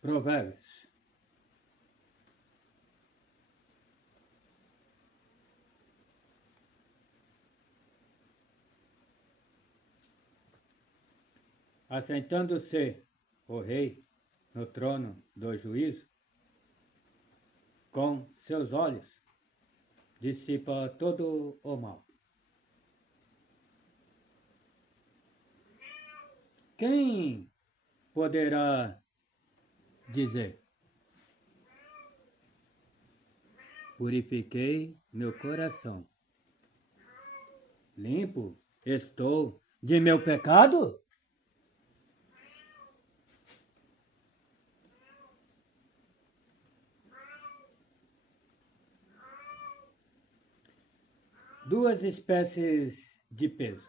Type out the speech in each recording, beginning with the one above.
Provérbios. Assentando-se o rei no trono do juízo, com seus olhos dissipa todo o mal. Quem poderá dizer: purifiquei meu coração, limpo estou de meu pecado? Duas espécies de peso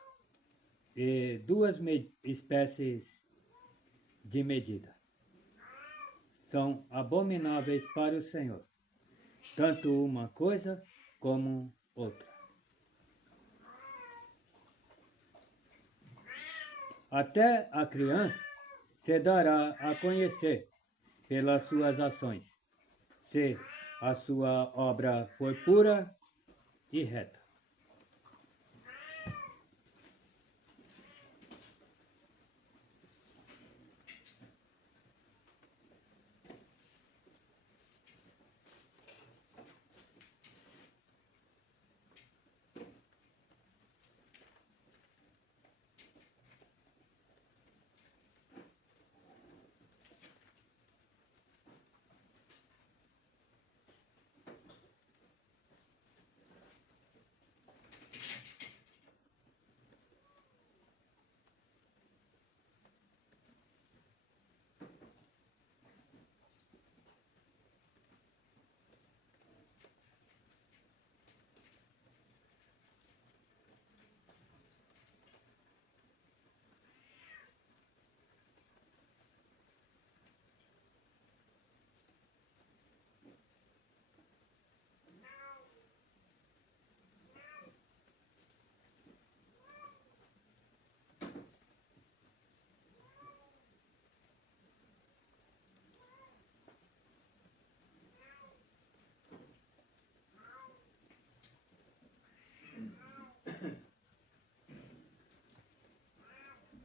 e duas espécies de medida são abomináveis para o Senhor, tanto uma coisa como outra. Até a criança se dará a conhecer pelas suas ações, se a sua obra for pura e reta.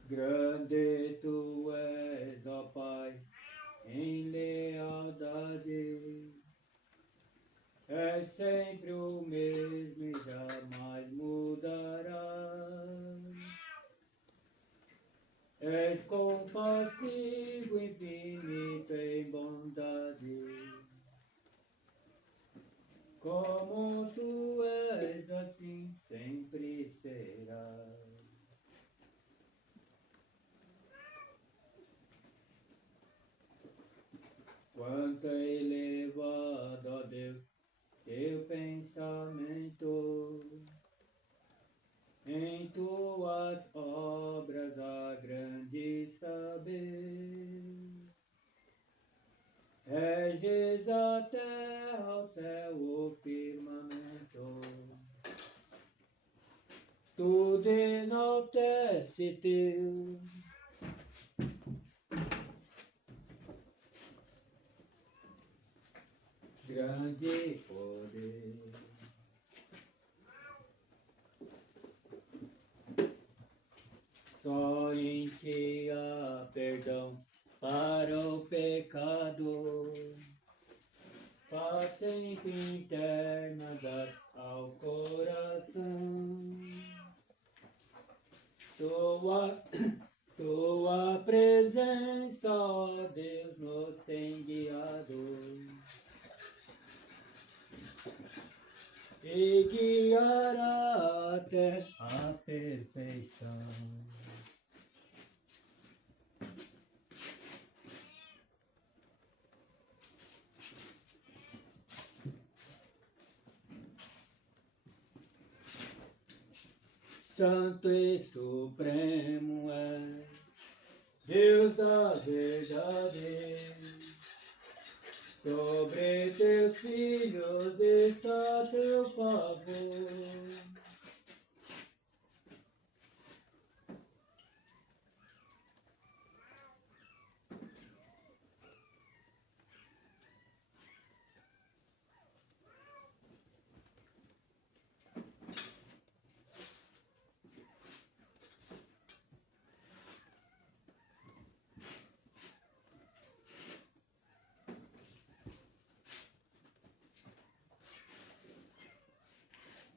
Grande tu és, ó Pai, em lealdade. És sempre o mesmo e jamais mudarás. És compassivo, infinito em bondade. Como tu és, assim sempre serás. Quanto é elevado, ó Deus, teu pensamento, em tuas obras há grande saber. Reges a terra, o céu, o firmamento, tudo enaltece teu. Grande poder. Só em ti há perdão para o pecado, paz sempre interna dá ao coração. Tua presença, ó Deus, nos tem guiado e guiará até a perfeição. Santo e supremo é Deus da verdade, sobre teus filhos está teu favor.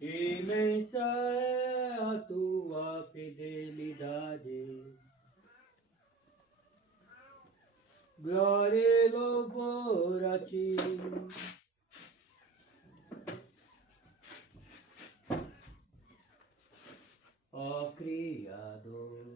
Imensa é a tua fidelidade. Glória e louvor a ti. Ó Criador.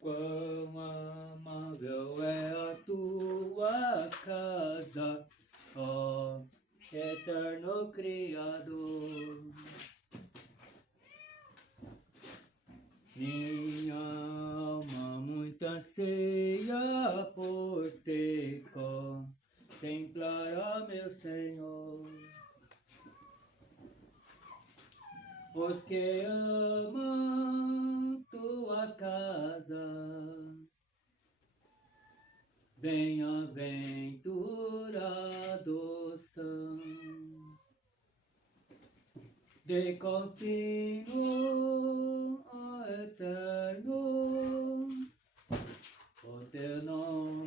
Quão amável é a tua casa, ó eterno Criador. Minha alma muito anseia por te contemplar, ó meu Senhor. Os que amam tua casa, bem-aventurados são. De contínuo, ó eterno, o teu nome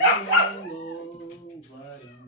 louvarão.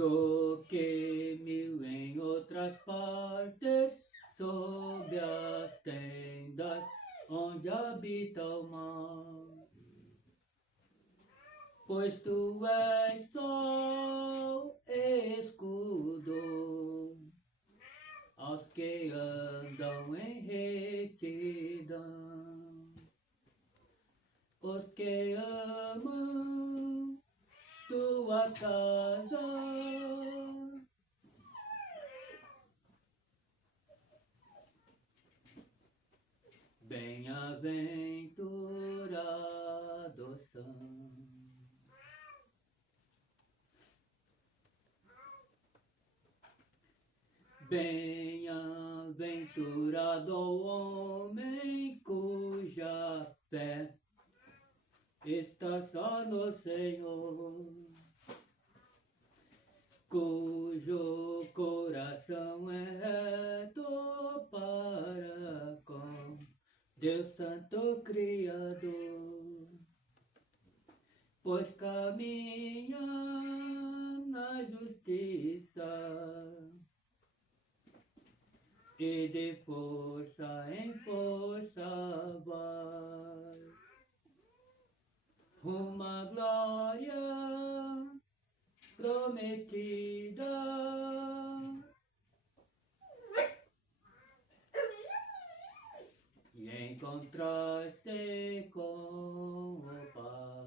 do que 1000 em outras partes, sob as tendas onde habita o mar. Pois tu és sol, escudo aos que andam em retidão, os que amam tua casa. Bem-aventurados são bem-aventurado o homem cuja fé está só no Senhor, cujo coração é reto para com Deus Santo Criador, pois caminha na justiça e de força em força vai, rumo à glória prometida. E encontrar-se com o Pai.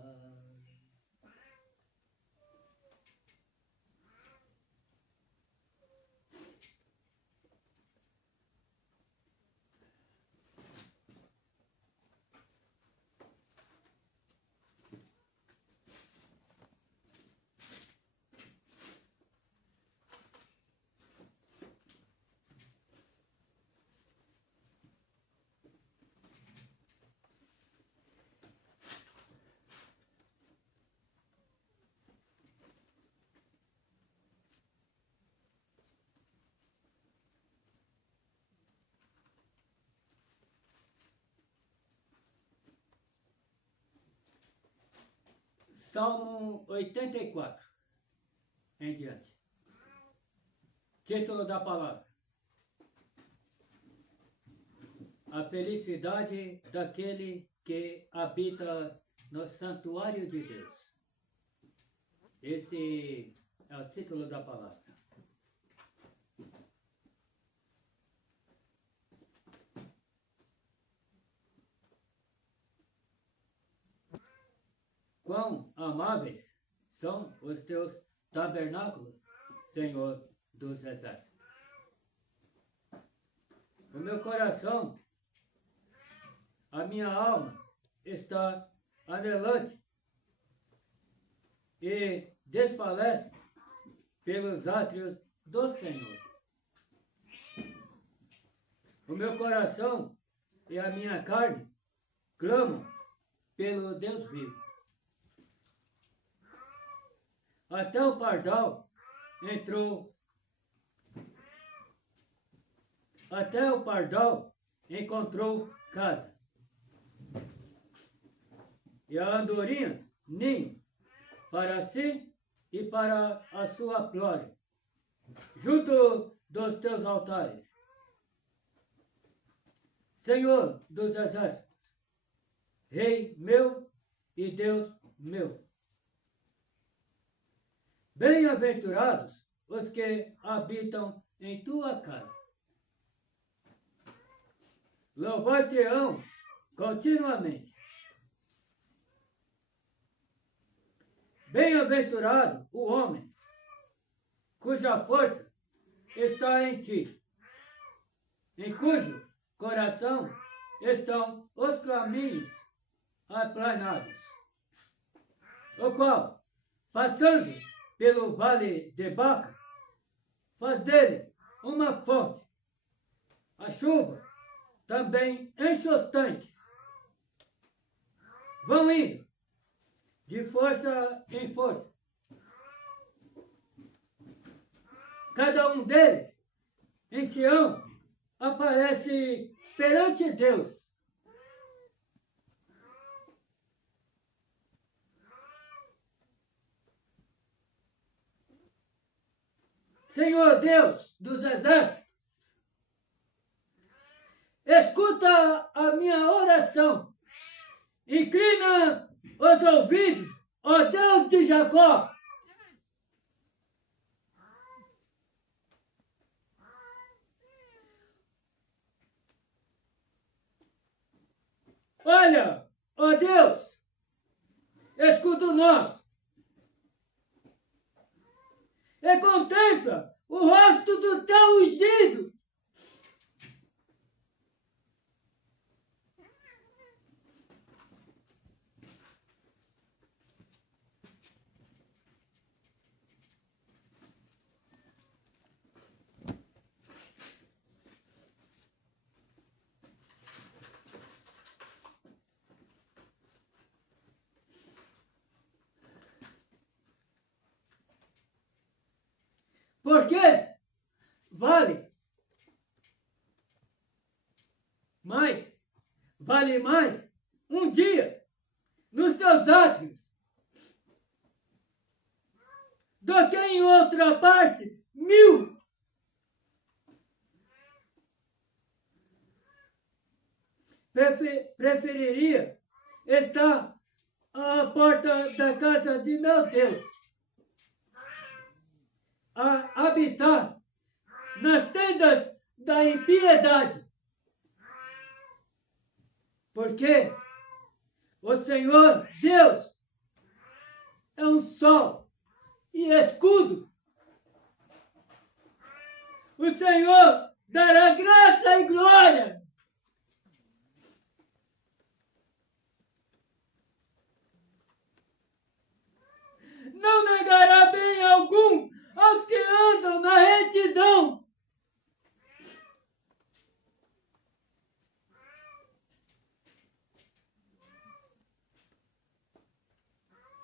Salmo 84 em diante. Título da palavra: a felicidade daquele que habita no santuário de Deus. Esse é o título da palavra. Quão amáveis são os teus tabernáculos, Senhor dos exércitos. O meu coração, a minha alma está anelante e desfalece pelos átrios do Senhor. O meu coração e a minha carne clamam pelo Deus vivo. Até o pardal encontrou casa, e a andorinha ninho para si e para a sua glória, junto dos teus altares. Senhor dos exércitos, Rei meu e Deus meu. Bem-aventurados os que habitam em tua casa. Louvar-te-ão continuamente. Bem-aventurado o homem cuja força está em ti, em cujo coração estão os caminhos aplanados, o qual, passando pelo vale de Baca, faz dele uma fonte. A chuva também enche os tanques. Vão indo de força em força. Cada um deles, em Sião, aparece perante Deus. Senhor Deus dos exércitos, escuta a minha oração. Inclina os ouvidos, ó Deus de Jacó. Olha, ó Deus, escuta nós e contempla o rosto do teu ungido. Porque vale mais um dia nos teus átrios do que em outra parte 1000. Preferiria estar à porta da casa de meu Deus, a habitar nas tendas da impiedade, porque o Senhor Deus é um sol e escudo. O Senhor dará graça e glória. Não negará bem algum aos que andam na retidão.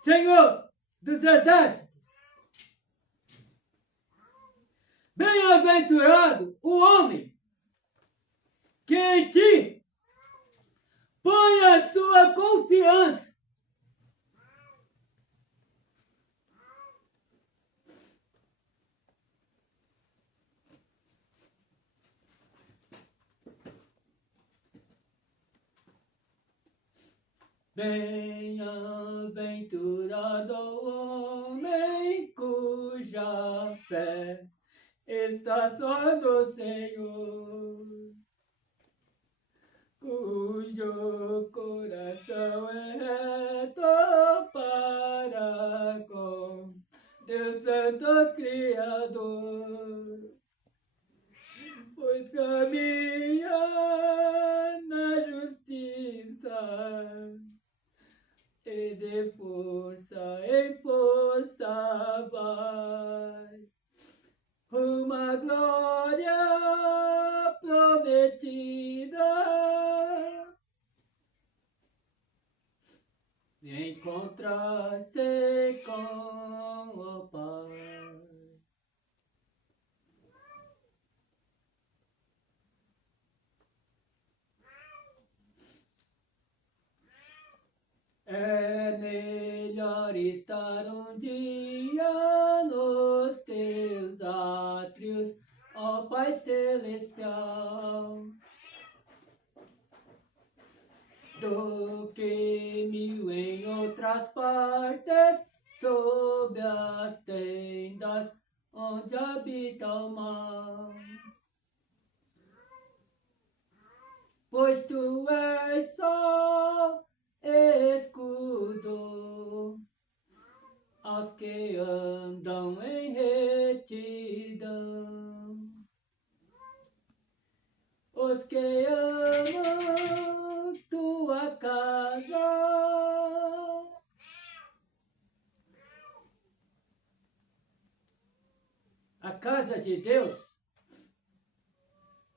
Senhor dos exércitos, bem-aventurado o homem que em ti põe a sua confiança. Bem-aventurado o homem cuja fé está só no Senhor, cujo coração é reto para com Deus Santo Criador, pois caminha na justiça e de força em força vai, uma glória prometida, encontrar-se com o Pai. É melhor estar um dia nos teus átrios, ó Pai Celestial, do que 1000 em outras partes, sob as tendas onde habita o mal. Pois tu és só escudo aos que andam em retidão, os que amam tua casa. A casa de Deus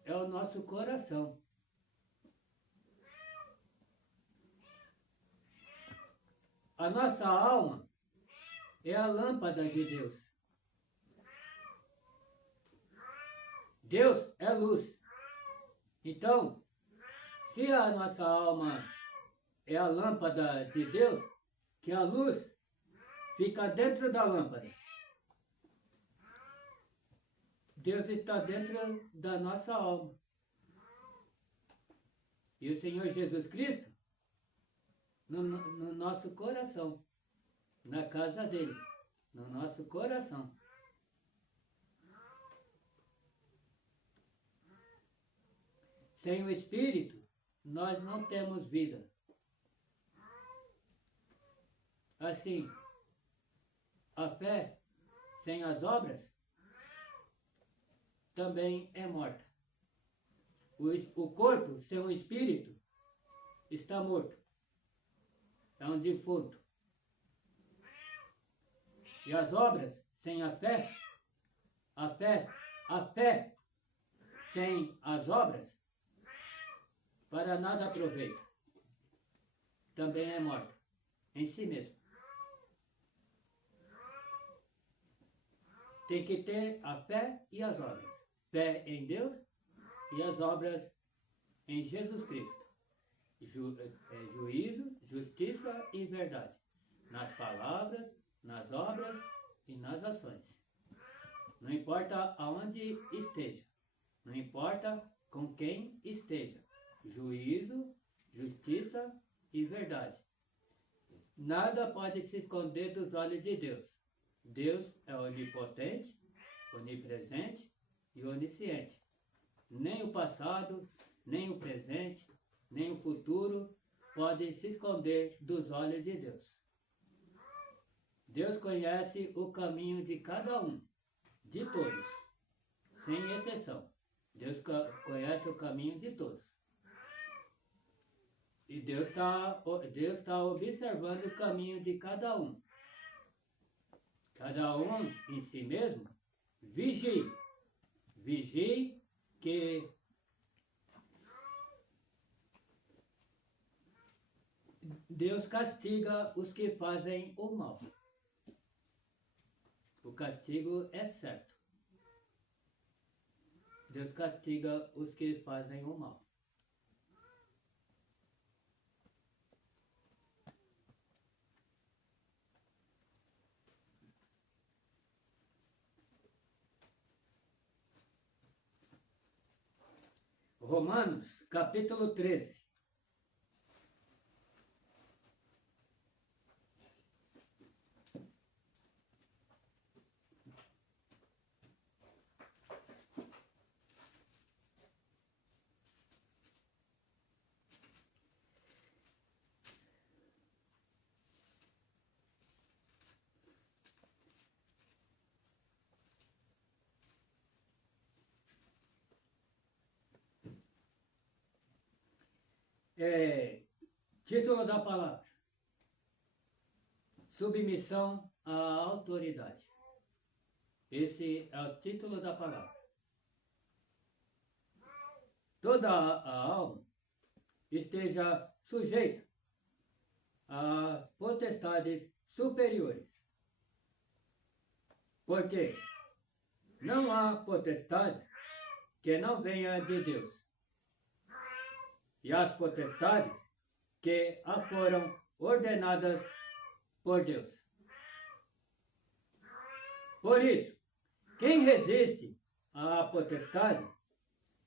é o nosso coração. A nossa alma é a lâmpada de Deus. Deus é luz. Então, se a nossa alma é a lâmpada de Deus, que a luz fica dentro da lâmpada. Deus está dentro da nossa alma. E o Senhor Jesus Cristo no nosso coração, na casa dele, no nosso coração. Sem o Espírito, nós não temos vida. Assim, a fé sem as obras também é morta. O corpo sem o espírito está morto. É um defunto. E as obras sem a fé sem as obras, para nada aproveita. Também é morta em si mesmo. Tem que ter a fé e as obras. Fé em Deus e as obras em Jesus Cristo. Juízo, justiça e verdade. Nas palavras, nas obras e nas ações. Não importa aonde esteja. Não importa com quem esteja. Juízo, justiça e verdade. Nada pode se esconder dos olhos de Deus. Deus é onipotente, onipresente e onisciente. Nem o passado, nem o presente, nem o futuro pode se esconder dos olhos de Deus. Deus conhece o caminho de cada um, de todos, sem exceção. Deus conhece o caminho de todos. E Deus está observando o caminho de cada um. Cada um em si mesmo, vigie. Vigie que Deus castiga os que fazem o mal. O castigo é certo. Deus castiga os que fazem o mal. Romanos, capítulo 13. Título da palavra: submissão à autoridade. Esse é o título da palavra. Toda a alma esteja sujeita a potestades superiores. Porque não há potestade que não venha de Deus. E as potestades que a foram ordenadas por Deus. Por isso, quem resiste à potestade,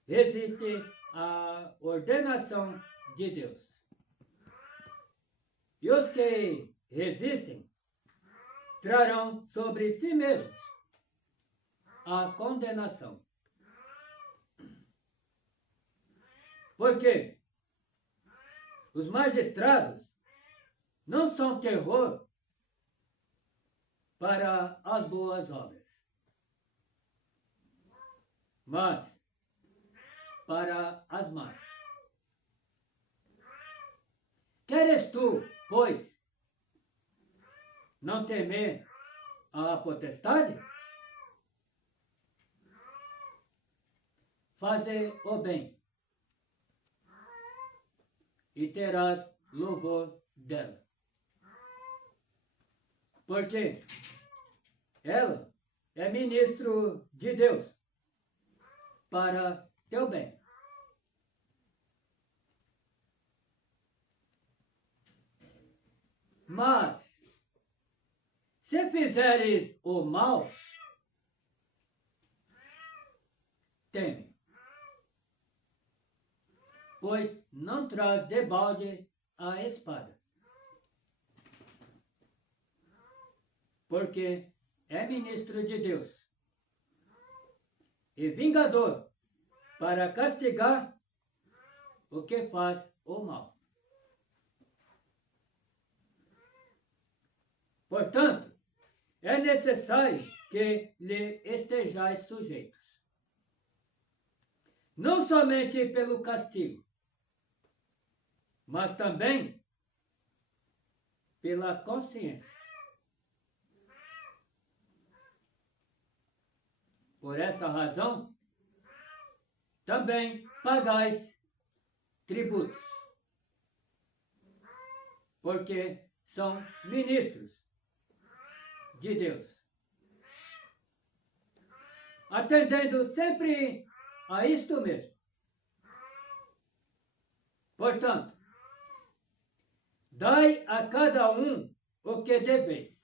resiste à ordenação de Deus. E os que resistem trarão sobre si mesmos a condenação. Porque os magistrados não são terror para as boas obras, mas para as más. Queres tu, pois, não temer a potestade? Faze o bem, e terás louvor dela. Porque ela é ministro de Deus para teu bem. Mas, se fizeres o mal, teme, pois não traz debalde a espada, porque é ministro de Deus e vingador para castigar o que faz o mal. Portanto, é necessário que lhe estejais sujeitos, não somente pelo castigo, mas também pela consciência. Por esta razão, também pagais tributos, porque são ministros de Deus, atendendo sempre a isto mesmo. Portanto, dai a cada um o que deveis.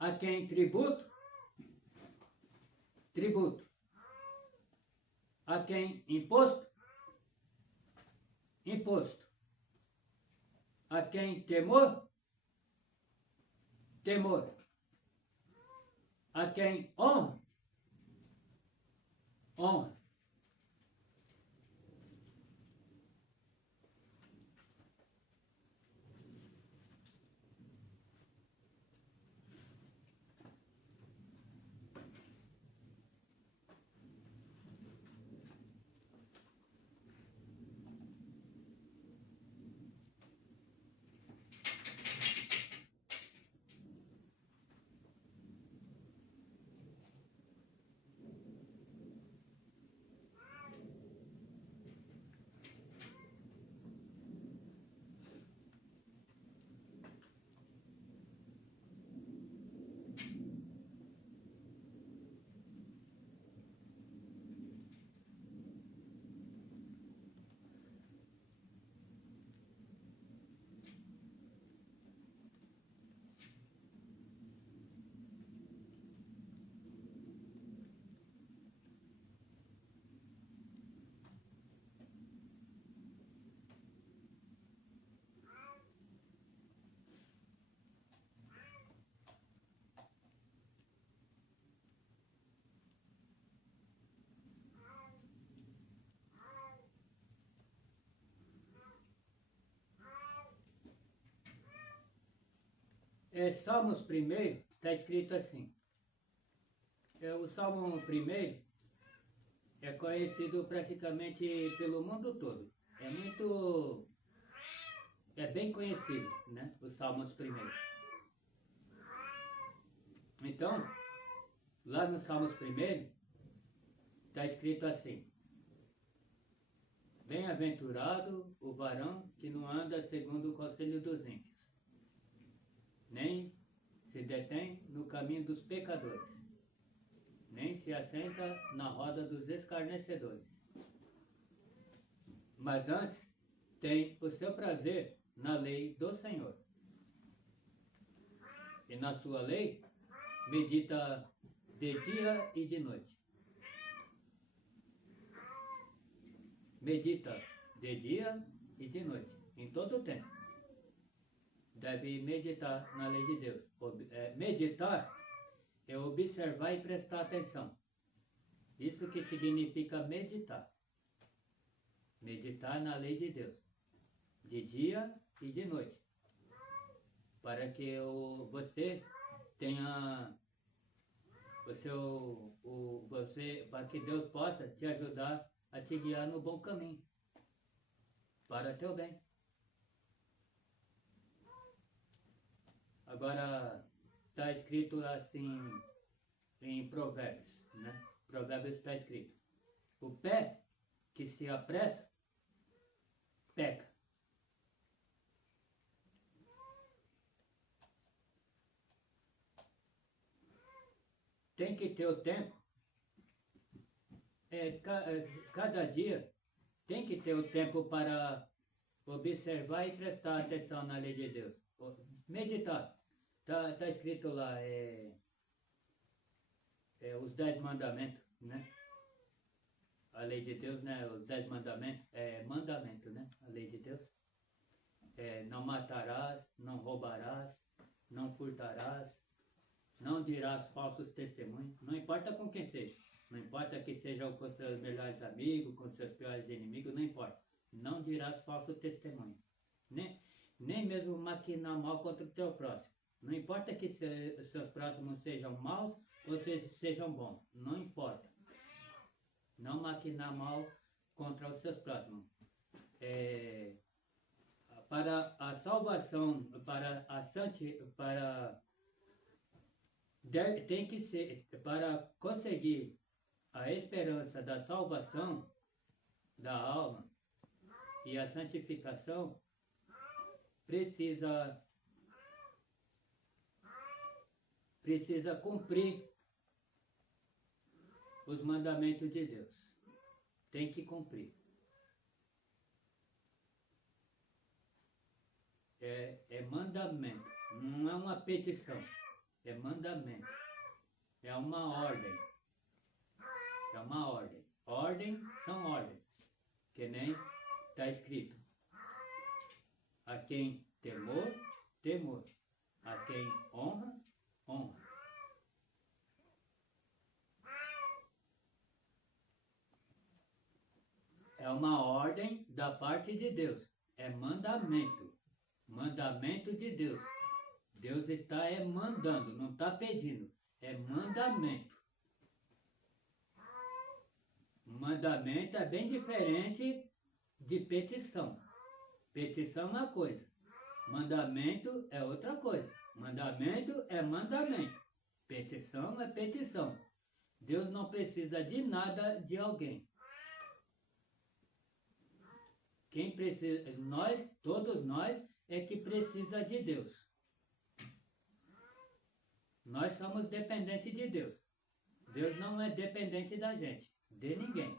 A quem tributo, tributo. A quem imposto, imposto. A quem temor, temor. A quem honra, honra. Salmos 1 está escrito assim. O Salmo 1 é conhecido praticamente pelo mundo todo. É bem conhecido, né? O Salmos 1. Então, lá no Salmos 1 está escrito assim: bem-aventurado o varão que não anda segundo o conselho dos ímpios, nem se detém no caminho dos pecadores, nem se assenta na roda dos escarnecedores. Mas antes tem o seu prazer na lei do Senhor, e na sua lei medita de dia e de noite. Medita de dia e de noite, em todo o tempo. Deve meditar na lei de Deus. Meditar é observar e prestar atenção. Isso que significa meditar. Meditar na lei de Deus, de dia e de noite, para que você tenha para que Deus possa te ajudar a te guiar no bom caminho, para teu bem. Agora, está escrito assim em Provérbios, né? Provérbios está escrito: o pé que se apressa, peca. Tem que ter o tempo, cada dia tem que ter o tempo para observar e prestar atenção na lei de Deus. Meditar. Tá escrito lá, os 10 mandamentos, né? A lei de Deus, né? Os 10 mandamentos, mandamento, né? A lei de Deus. Não matarás, não roubarás, não furtarás, não dirás falsos testemunhos, não importa com quem seja, não importa que seja com seus melhores amigos, com seus piores inimigos, não importa, não dirás falso testemunho, nem mesmo maquinar mal contra o teu próximo, não importa que seus próximos sejam maus ou sejam bons, não importa, não maquinar mal contra os seus próximos. Para a salvação, tem que ser, para conseguir a esperança da salvação da alma e a santificação, precisa cumprir os mandamentos de Deus. Tem que cumprir. É mandamento, não é uma petição, é mandamento, é uma ordem, ordem são ordens, que nem está escrito, a quem temor, temor, a quem honra, honra. É uma ordem da parte de Deus, é mandamento. Mandamento de Deus. Deus está mandando, não está pedindo. É mandamento. Mandamento é bem diferente de petição. Petição é uma coisa. Mandamento é outra coisa. Mandamento é mandamento. Petição é petição. Deus não precisa de nada de alguém. Quem precisa, todos nós, é que precisa de Deus. Nós somos dependentes de Deus. Deus não é dependente da gente, de ninguém.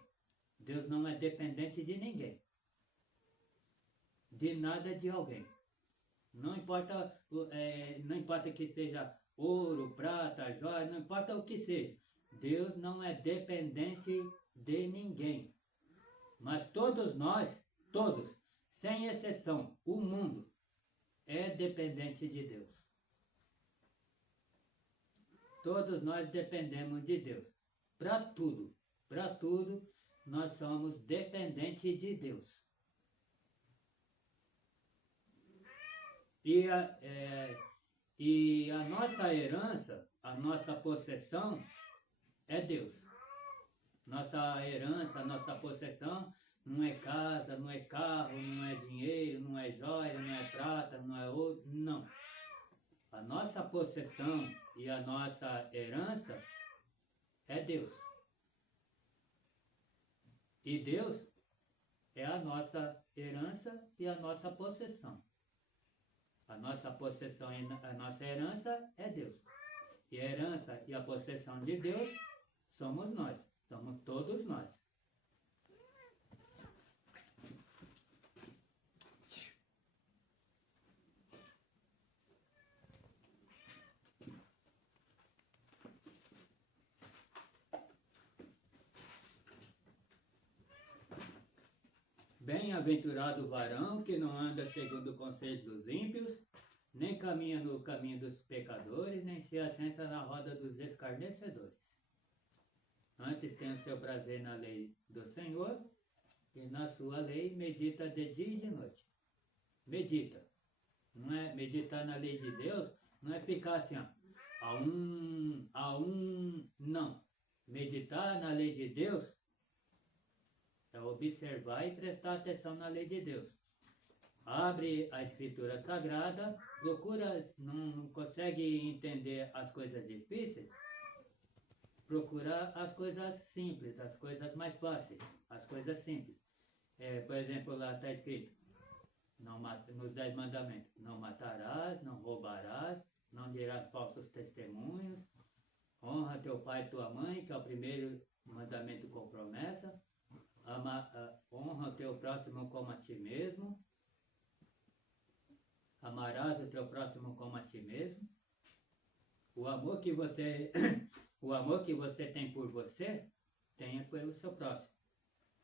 Deus não é dependente de ninguém. De nada, de alguém. Não importa, não importa que seja ouro, prata, joia, não importa o que seja. Deus não é dependente de ninguém. Mas todos nós, todos, sem exceção, o mundo é dependente de Deus. Todos nós dependemos de Deus. Para tudo, nós somos dependentes de Deus. E a nossa herança, a nossa possessão é Deus. Nossa herança, nossa possessão não é casa, não é carro, não é dinheiro, não é joia, não é prata, não é ouro, não. A nossa possessão e a nossa herança é Deus. E Deus é a nossa herança e a nossa possessão. A nossa possessão e a nossa herança é Deus. E a herança e a possessão de Deus somos nós, somos todos nós. Bem-aventurado o varão que não anda segundo o conselho dos ímpios, nem caminha no caminho dos pecadores, nem se assenta na roda dos escarnecedores. Antes tem o seu prazer na lei do Senhor, e na sua lei medita de dia e de noite. Medita. Não é meditar na lei de Deus, não é ficar assim, ó, não. Meditar na lei de Deus é observar e prestar atenção na lei de Deus. Abre a Escritura Sagrada, procura, não consegue entender as coisas difíceis, procura as coisas simples, as coisas mais fáceis, as coisas simples. Por exemplo, lá está escrito, nos 10 mandamentos, não matarás, não roubarás, não dirás falsos testemunhos, honra teu pai e tua mãe, que é o primeiro mandamento com promessa, honra o teu próximo como a ti mesmo, amarás o teu próximo como a ti mesmo. O amor que você O amor que você tem por você, tenha pelo seu próximo.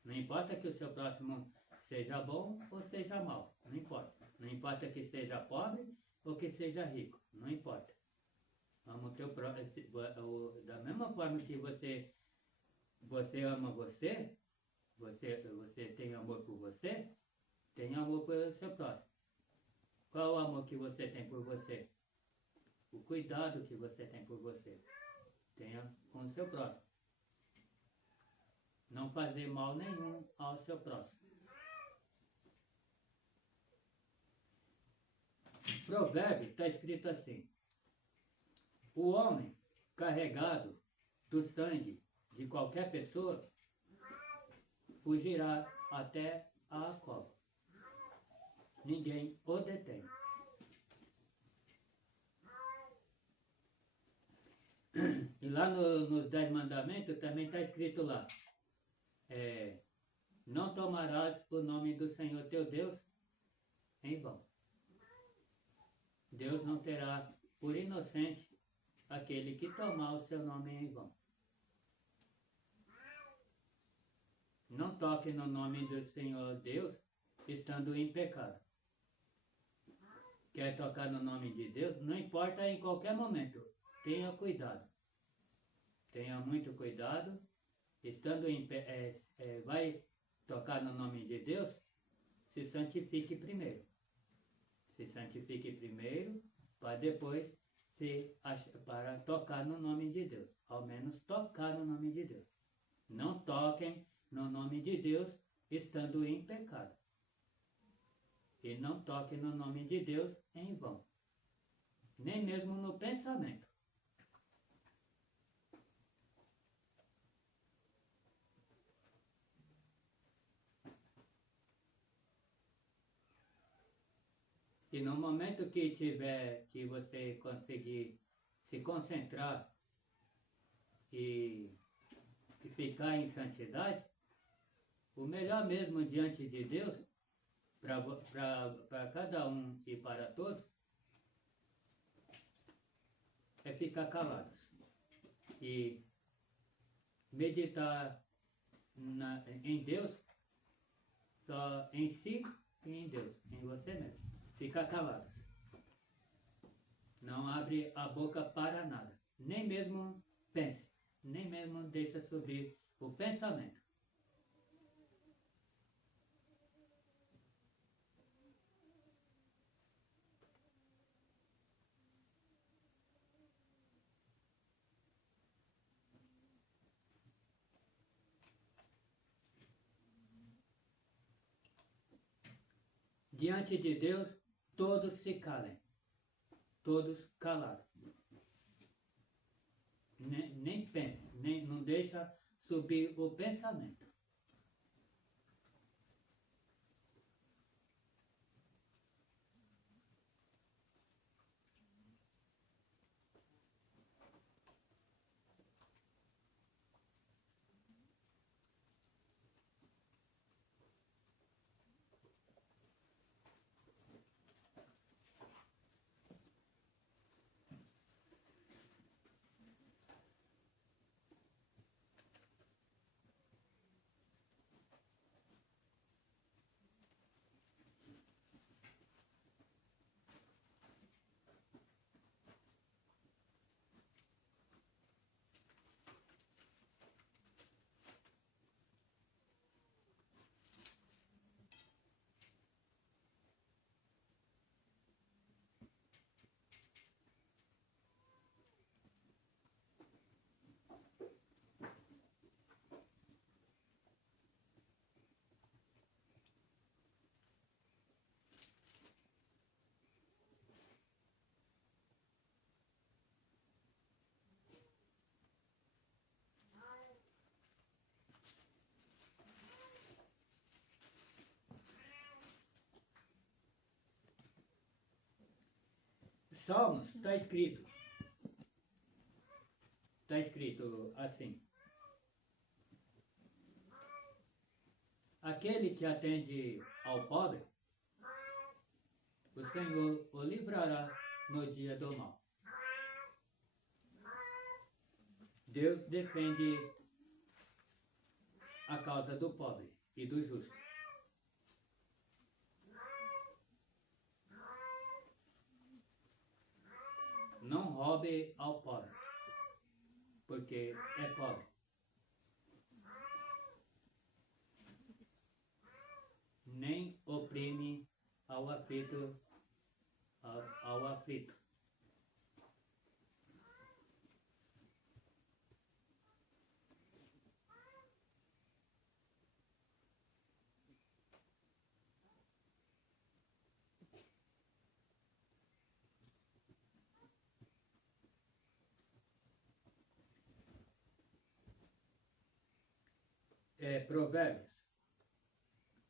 Não importa que o seu próximo seja bom ou seja mau, não importa. Não importa que seja pobre ou que seja rico, não importa. Ama o teu próximo. Da mesma forma que você ama você tem amor por você, tem amor pelo seu próximo. Qual o amor que você tem por você? O cuidado que você tem por você. Tenha com o seu próximo. Não fazer mal nenhum ao seu próximo. Provérbio está escrito assim: o homem carregado do sangue de qualquer pessoa fugirá até a cova. Ninguém o detém. E lá nos 10 mandamentos também está escrito lá: não tomarás o nome do Senhor teu Deus em vão. Deus não terá por inocente aquele que tomar o seu nome em vão. Não toque no nome do Senhor Deus estando em pecado. Quer tocar no nome de Deus? Não importa em qualquer momento. Tenha cuidado. Tenha muito cuidado. Estando em vai tocar no nome de Deus, se santifique primeiro. Se santifique primeiro, para depois para tocar no nome de Deus. Ao menos tocar no nome de Deus. Não toquem no nome de Deus estando em pecado. E não toquem no nome de Deus em vão. Nem mesmo no pensamento. E no momento que você conseguir se concentrar e ficar em santidade, o melhor mesmo diante de Deus, para cada um e para todos, é ficar calados e meditar em Deus, só em si e em Deus, em você mesmo. Ficar calados. Não abre a boca para nada. Nem mesmo pense. Nem mesmo deixa subir o pensamento. Diante de Deus, todos se calem. Todos calados. Nem pense, não deixa subir o pensamento. Salmos está escrito assim: aquele que atende ao pobre, o Senhor o livrará no dia do mal. Deus defende a causa do pobre e do justo. Não roube ao pobre, porque é pobre. Nem oprime ao aflito, ao aflito. Provérbios.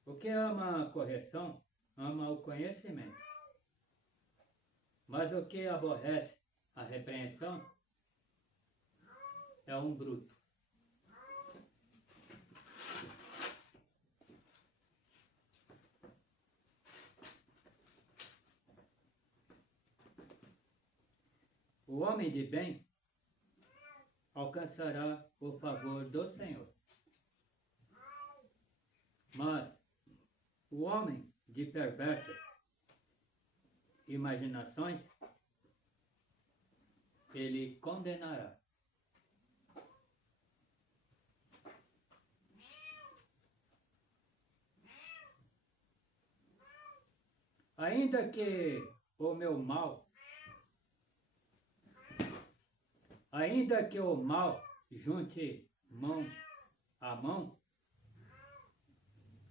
O que ama a correção, ama o conhecimento. Mas o que aborrece a repreensão é um bruto. O homem de bem alcançará o favor do Senhor. Mas o homem de perversas imaginações, ele condenará. Ainda que o meu mal, ainda que o mal junte mão a mão,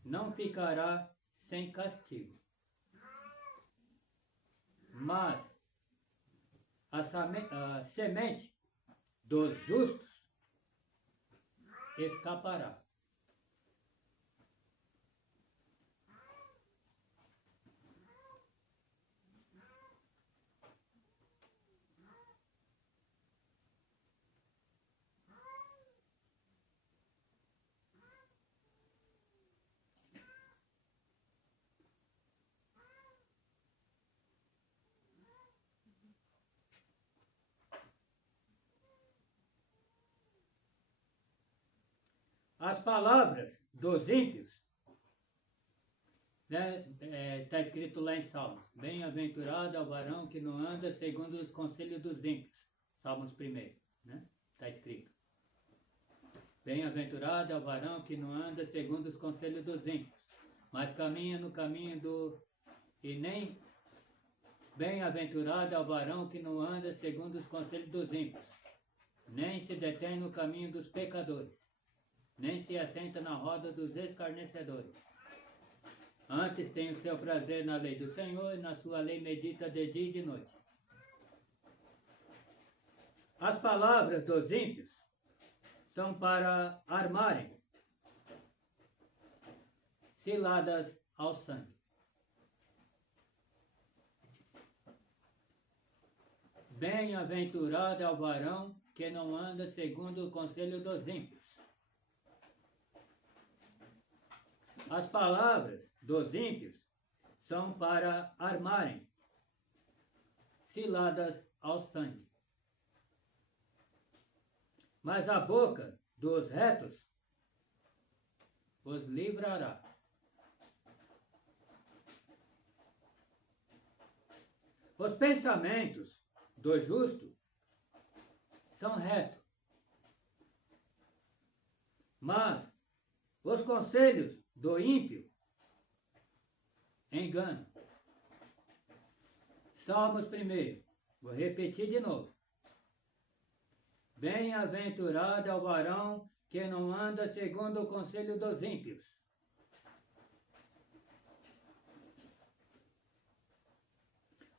não ficará sem castigo. Mas a semente dos justos escapará. As palavras dos ímpios, né, está escrito lá em Salmos, bem-aventurado é o varão que não anda segundo os conselhos dos ímpios, Salmos 1, né, está escrito. Bem-aventurado é o varão que não anda segundo os conselhos dos ímpios, mas caminha no caminho do... E nem bem-aventurado é o varão que não anda segundo os conselhos dos ímpios, nem se detém no caminho dos pecadores, nem se assenta na roda dos escarnecedores. Antes tem o seu prazer na lei do Senhor, e na sua lei medita de dia e de noite. As palavras dos ímpios são para armarem ciladas ao sangue. Bem-aventurado é o varão que não anda segundo o conselho dos ímpios. As palavras dos ímpios são para armarem ciladas ao sangue. Mas a boca dos retos os livrará. Os pensamentos do justo são retos, mas os conselhos do ímpio engano. Salmos 1, vou repetir de novo. Bem-aventurado é o varão que não anda segundo o conselho dos ímpios.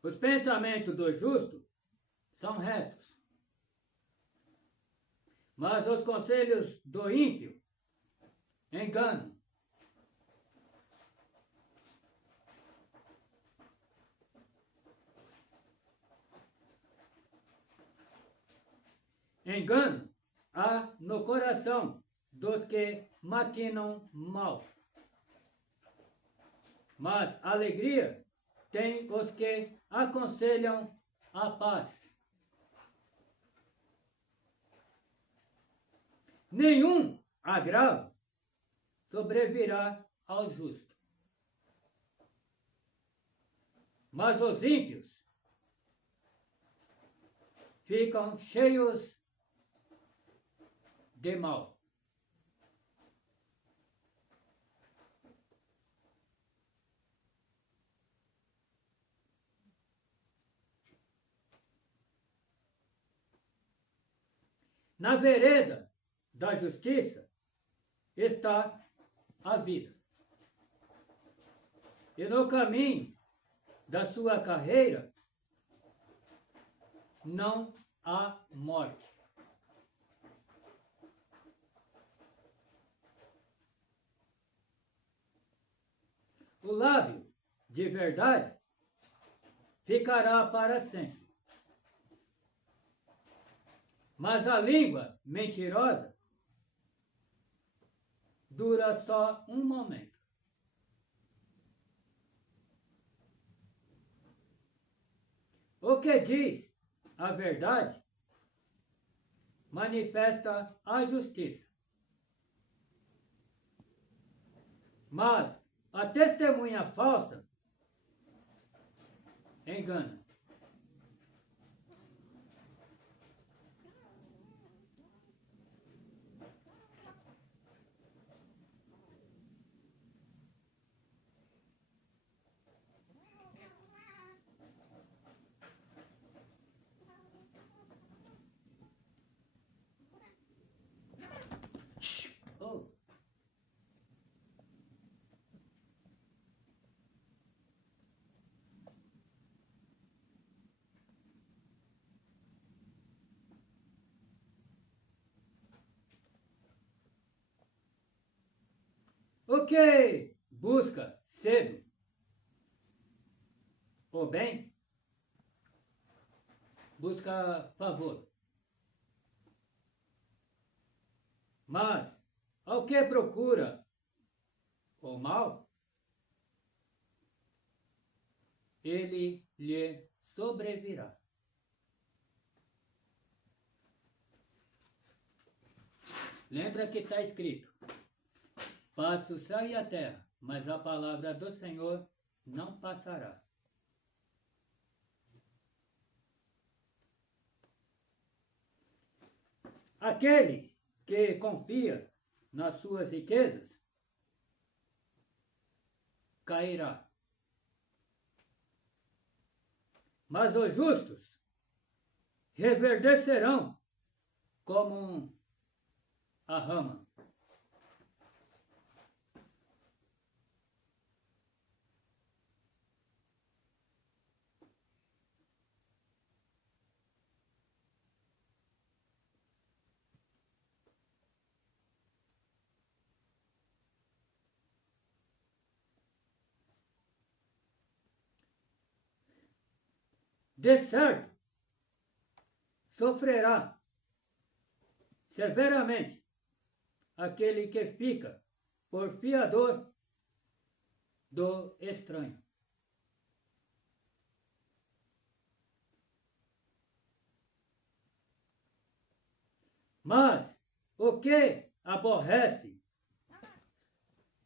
Os pensamentos do justo são retos, mas os conselhos do ímpio enganam. Engano há no coração dos que maquinam mal, mas alegria tem os que aconselham a paz. nenhum agravo sobrevirá ao justo. Mas os ímpios ficam cheios de mal. Na vereda da justiça está a vida. E no caminho da sua carreira não há morte. O lábio de verdade ficará para sempre. Mas a língua mentirosa dura só um momento. O que diz a verdade manifesta a justiça. Mas a testemunha falsa engana. Oh. O que busca cedo o bem, busca favor. Mas ao que procura o mal, ele lhe sobrevirá. Lembra que está escrito: passa o céu e a terra, mas a palavra do Senhor não passará. Aquele que confia nas suas riquezas cairá. Mas os justos reverdecerão como a rama. De certo, sofrerá severamente aquele que fica por fiador do estranho. Mas o que aborrece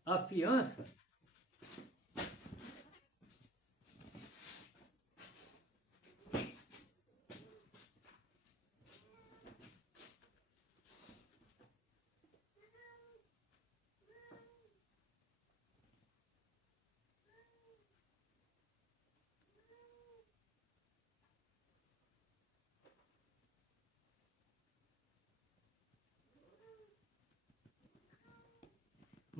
a fiança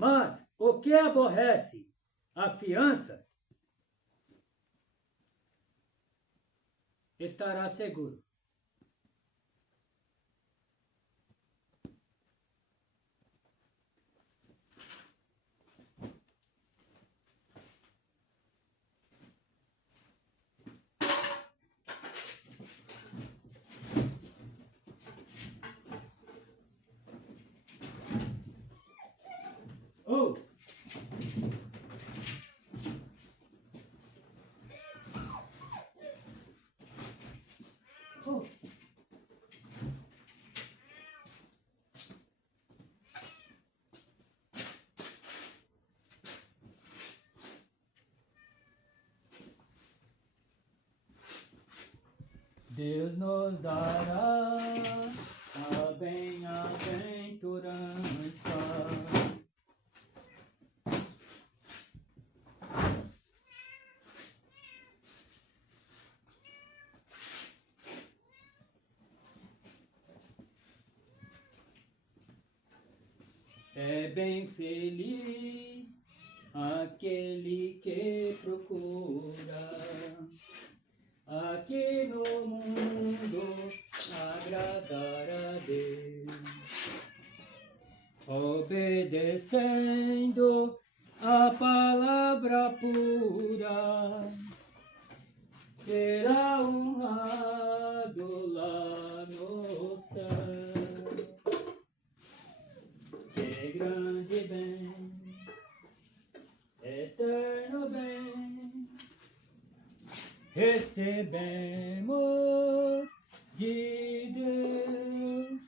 Mas o que aborrece a fiança estará seguro. Oh! Deus nos dará a bem-aventurança. É bem feliz aquele que procura aqui no mundo agradar a Deus, obedecendo a palavra pura, será honrado lá no céu. Que grande bem, eterno bem, recebemos de Deus.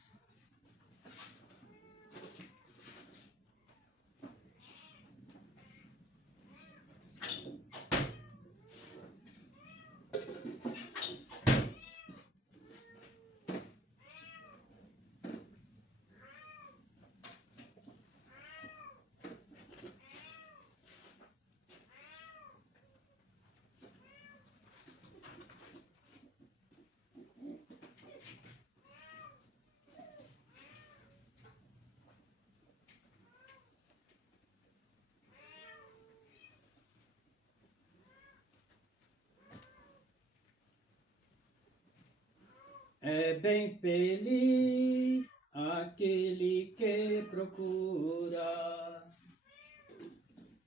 É bem feliz aquele que procura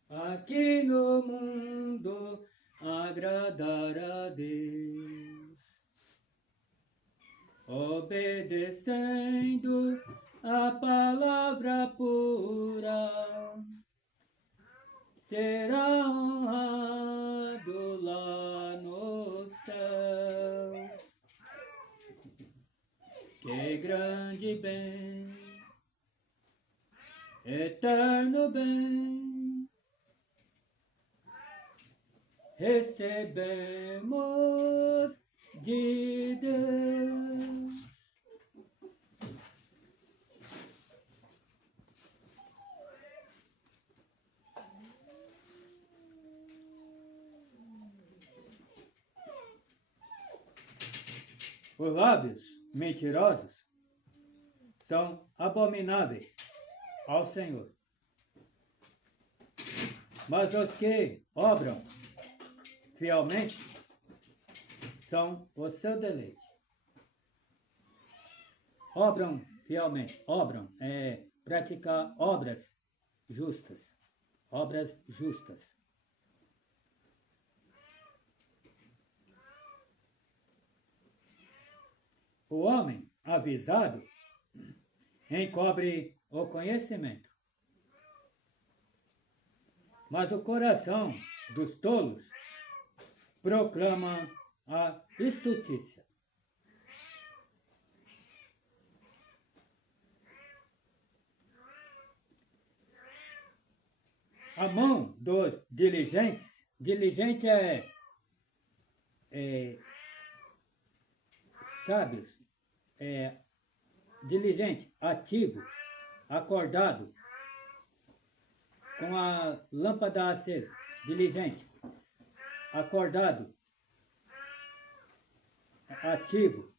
aqui no mundo agradar a Deus, obedecendo a palavra pura, será honrado lá no céu. Que grande bem, eterno bem, recebemos de Deus. Os lábios mentirosos são abomináveis ao Senhor, mas os que obram fielmente são o seu deleite. Obram fielmente, obram é praticar obras justas, obras justas. O homem avisado encobre o conhecimento, mas o coração dos tolos proclama a estultícia. A mão dos diligentes, diligente é sábios, diligente, ativo, acordado, com a lâmpada acesa, diligente, acordado, ativo,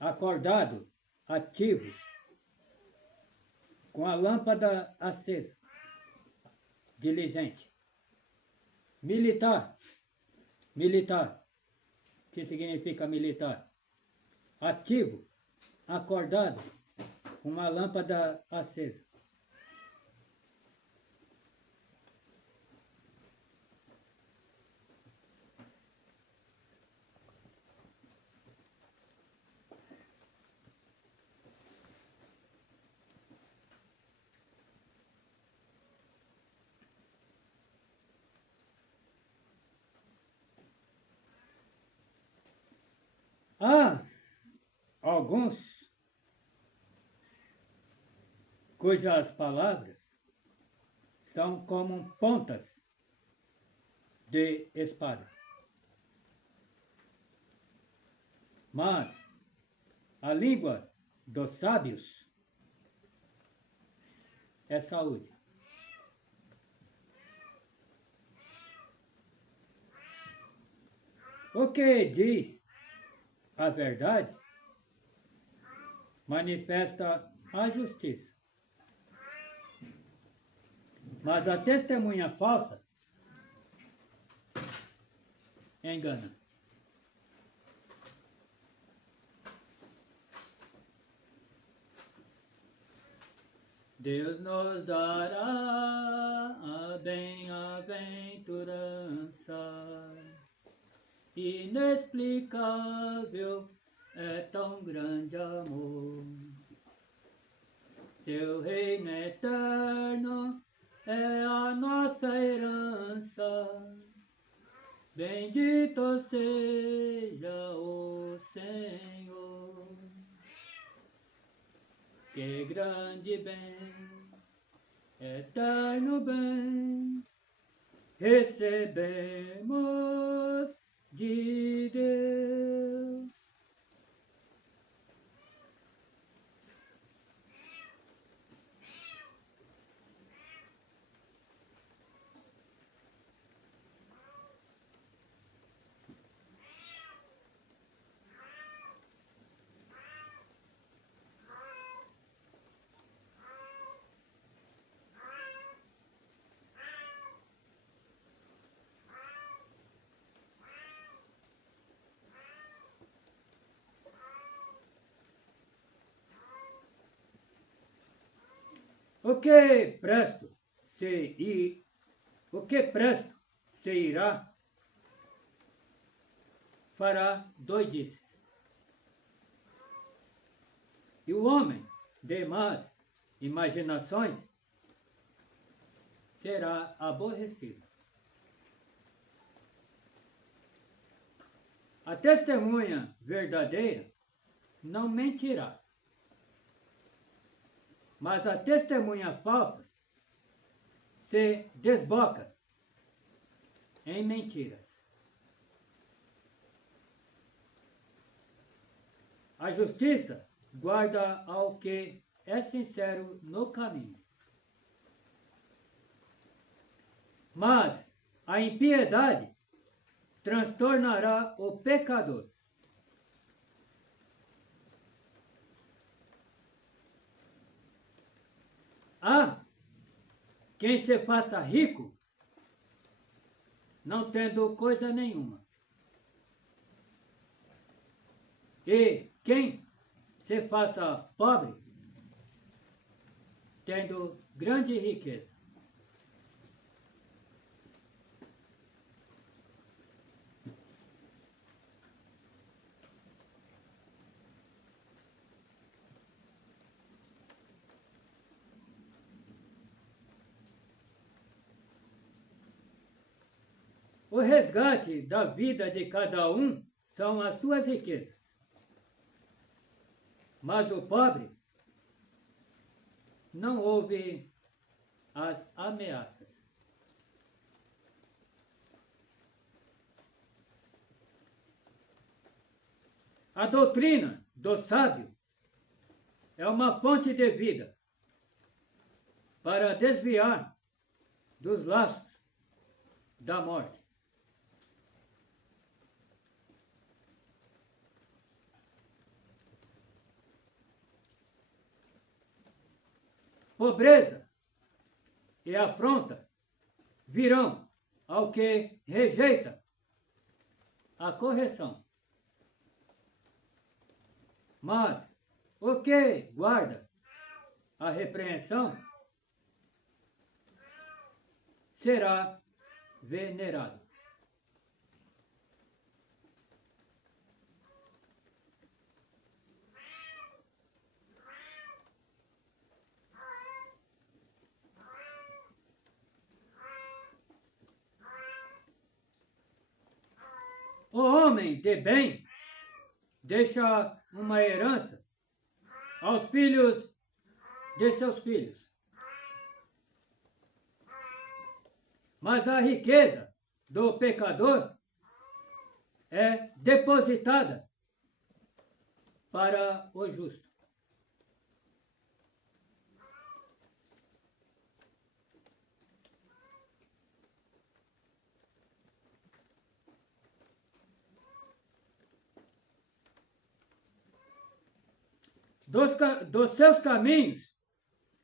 acordado, ativo, com a lâmpada acesa, diligente. Militar, militar, o que significa militar? Ativo, acordado, com uma lâmpada acesa. Há alguns cujas palavras são como pontas de espada. Mas a língua dos sábios é saúde. O que diz a verdade manifesta a justiça. Mas a testemunha falsa engana. Deus nos dará a bem-aventurança. Inexplicável é tão grande amor. Seu reino eterno é a nossa herança. Bendito seja o Senhor. Que grande bem, eterno bem, recebemos de Deus. O que presto se irá, fará doidices. E o homem de más imaginações será aborrecido. A testemunha verdadeira não mentirá. Mas a testemunha falsa se desboca em mentiras. A justiça guarda ao que é sincero no caminho. Mas a impiedade transtornará o pecador. Há quem se faça rico não tendo coisa nenhuma. E quem se faça pobre tendo grande riqueza. O resgate da vida de cada um são as suas riquezas. Mas o pobre não ouve as ameaças. A doutrina do sábio é uma fonte de vida para desviar dos laços da morte. Pobreza e afronta virão ao que rejeita a correção. Mas o que guarda a repreensão será venerado. O homem de bem deixa uma herança aos filhos de seus filhos. Mas a riqueza do pecador é depositada para o justo. Dos seus caminhos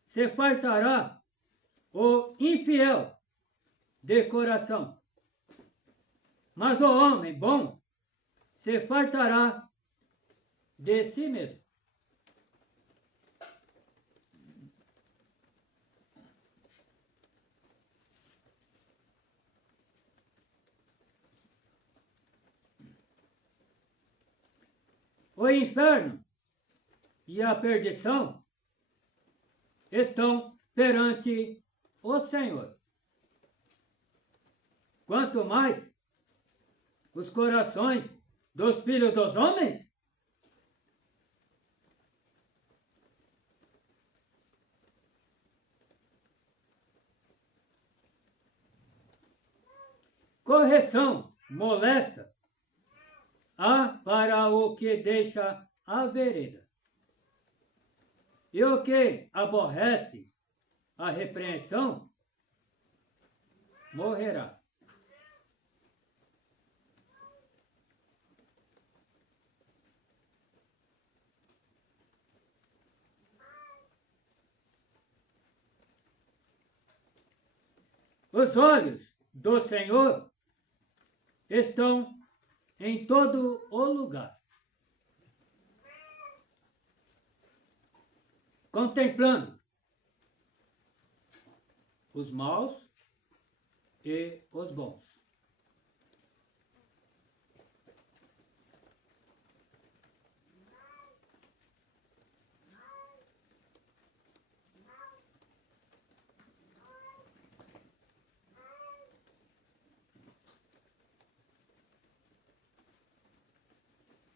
se fartará o infiel de coração, mas o homem bom se fartará de si mesmo. O inferno e a perdição estão perante o Senhor. Quanto mais os corações dos filhos dos homens, correção molesta há para o que deixa a vereda. E o que aborrece a repreensão morrerá. Os olhos do Senhor estão em todo o lugar, contemplando os maus e os bons.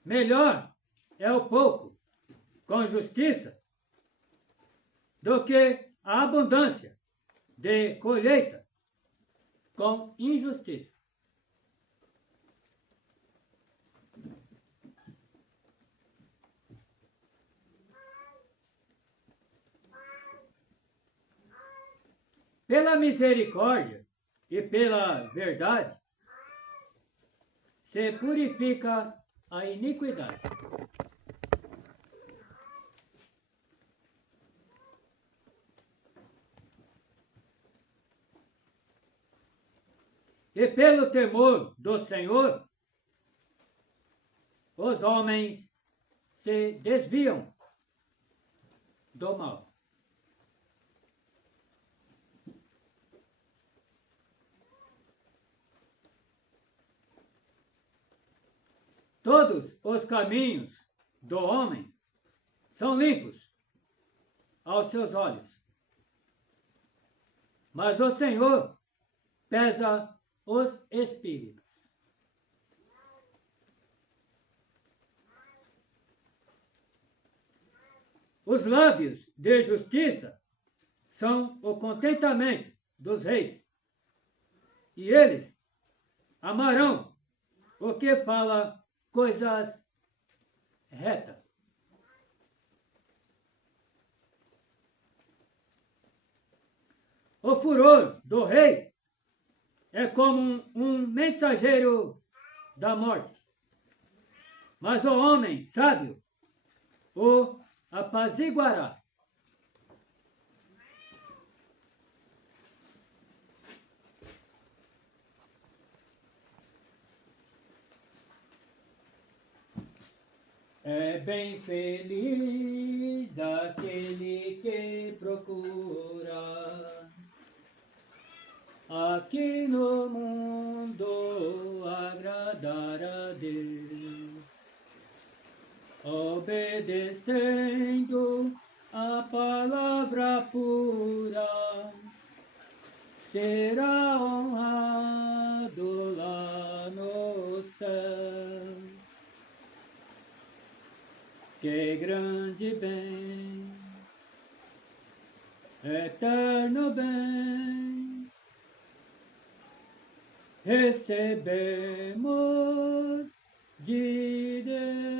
Melhor é o pouco com justiça do que a abundância de colheita com injustiça. Pela misericórdia e pela verdade se purifica a iniquidade. E pelo temor do Senhor, os homens se desviam do mal. Todos os caminhos do homem são limpos aos seus olhos, mas o Senhor pesa os espíritos. Os lábios de justiça são o contentamento dos reis, e eles amarão o que fala coisas retas. O furor do rei é como um mensageiro da morte, mas o homem sábio o apaziguará. É bem feliz aquele que procura aqui no mundo agradar a Deus, obedecendo a palavra pura, será honrado lá no céu. Que grande bem, eterno bem, recebemos de Deus.